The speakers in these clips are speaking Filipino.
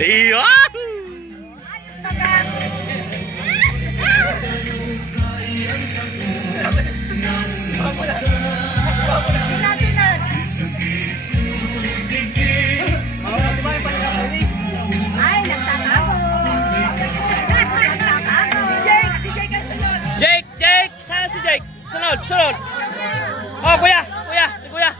Iya. Jake, sana si Jake. Sunod. Oh, kuya, si kuya.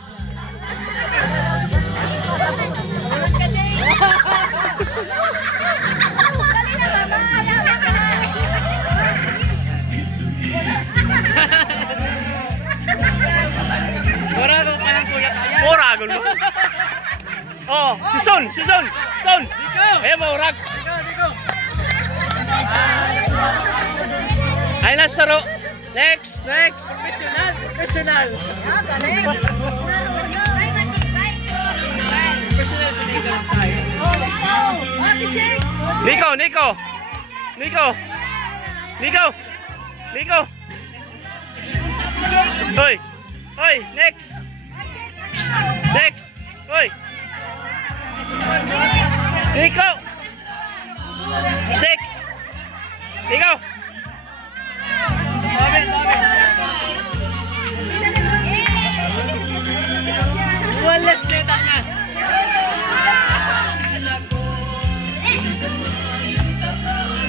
Morago ka ng kuya kaya. Morago mo. Oh, si Son. Ayan mo, Rag. Diko. Ay, nasaro. Next. Professional. Nico. Hoy, next. Hoy. Nico. Next. Nico. Walas neta niya.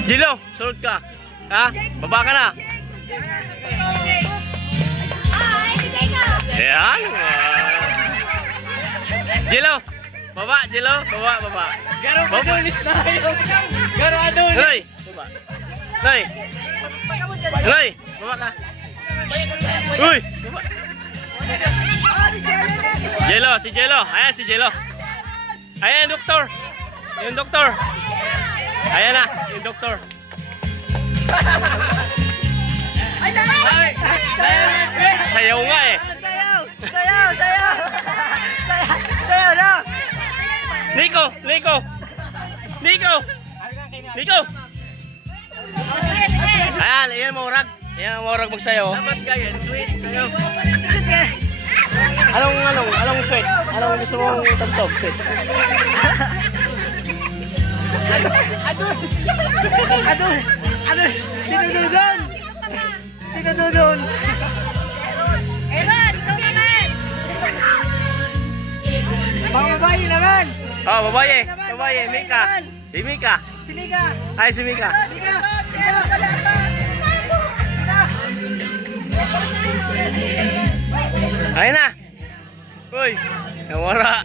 Jilo, sunod ka. Ha? Baba ka na. Ayan. Jilo. Baba. Garo adonis na yun. Garo adonis. Loy. Baba. Loy. Baba ka. Uy. Baba. Si Jelo. Ayan si Jelo. Ayan yung doktor. Ayan na, yung doktor. Sayaw nga eh. Sayaw na. Nico. Ayan mo rag magsayaw. Dapat ganyan, sweet. Anong sweet? Anong gusto mong tantog? Sweet. Dito dudon. Mga babae naman. Oh, babae. Mika. Si Mika. Ay, si Mika. Ayun na. Uy, nawara.